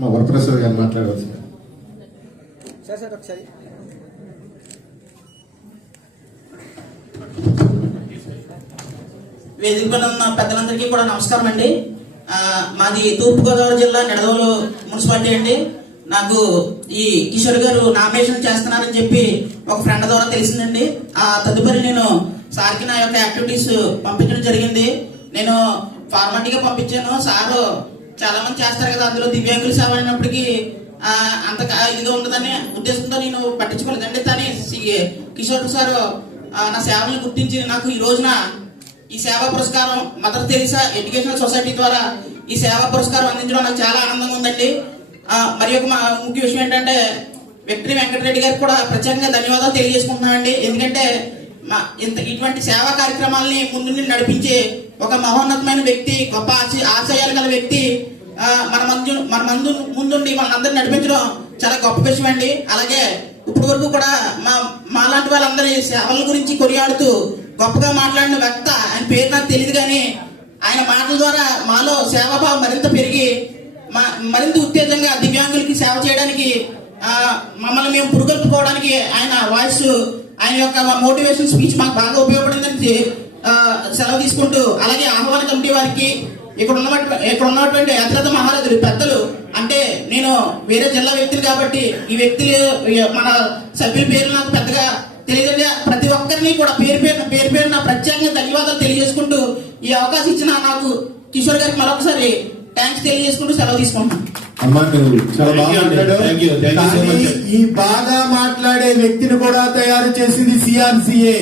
మా వరప్రసాద్ గారు మాట్లాడవచ్చు సార్ ఒకసారి. వేదిక పైన ఉన్న పెద్దలందరికీ కూడా నమస్కారం అండి. మాది తూర్పుగోదావరి జిల్లా నిడదవోలు మున్సిపాలిటీ అండి. నాకు ఈ కిషోర్ గారు నామినేషన్ చేస్తున్నారని చెప్పి ఒక ఫ్రెండ్ ద్వారా తెలిసిందండి. ఆ తదుపరి నేను సార్కి నా యొక్క యాక్టివిటీస్ పంపించడం జరిగింది. నేను ఫార్మాలిటీగా పంపించాను. సారు చాలా మంది చేస్తారు కదా, అందులో దివ్యాంగుల సేవ అయినప్పటికీ అంత ఇదిగా ఉండదని ఉద్దేశంతో నేను పట్టించుకోలేదండి. కానీ కిషోర్ సార్ నా సేవలను గుర్తించి నాకు ఈ రోజున ఈ సేవా పురస్కారం మదర్ తెరీసా ఎడ్యుకేషనల్ సొసైటీ ద్వారా ఈ సేవా పురస్కారం అందించడం నాకు చాలా ఆనందంగా ఉందండి. మరి ఒక ముఖ్య విషయం ఏంటంటే వెంకటరెడ్డి వెంకటరెడ్డి గారికి కూడా ప్రత్యేకంగా ధన్యవాదాలు తెలియజేసుకుంటున్నామండి. ఎందుకంటే ఇటువంటి సేవా కార్యక్రమాలని ముందు నడిపించే ఒక మహోన్నతమైన వ్యక్తి, గొప్ప ఆశయాలు గల వ్యక్తి మన ముందుండి మనందరినీ నడిపించడం చాలా గొప్ప విషయం అండి. అలాగే ఇప్పటి వరకు కూడా మాలాంటి వాళ్ళందరి సేవల గురించి కొనియాడుతూ గొప్పగా మాట్లాడిన వ్యక్త, ఆయన పేరు నాకు తెలియదు కానీ ఆయన మాటల ద్వారా మాలో సేవాభావం మరింత పెరిగి మరింత ఉత్తేజంగా దివ్యాంగులకి సేవ చేయడానికి మమ్మల్ని మేము పురుగొల్పుకోవడానికి ఆయన వాయిస్, ఆయన యొక్క మోటివేషన్ స్పీచ్ మాకు బాగా ఉపయోగపడిందని సెలవు తీసుకుంటూ, అలాగే ఆహ్వాన కమిటీ వారికి, ఇక్కడ ఉన్నటువంటి అతిరథ మహారాజులు పెద్దలు, అంటే నేను వేరే జిల్లా వ్యక్తులు కాబట్టి ఈ వ్యక్తులు మన సభ్యుల పేర్లు నాకు పెద్దగా తెలియదు. ప్రతి ఒక్కరిని కూడా పేరు పేరున ప్రత్యేకంగా ధన్యవాదాలు తెలియజేసుకుంటూ ఈ అవకాశం ఇచ్చిన నాకు కిషోర్ గారికి మరొకసారి థ్యాంక్స్ తెలియజేసుకుంటూ సెలవు తీసుకుంటాను. ఈ బాగా మాట్లాడే వ్యక్తిని కూడా తయారు చేసింది CRCA.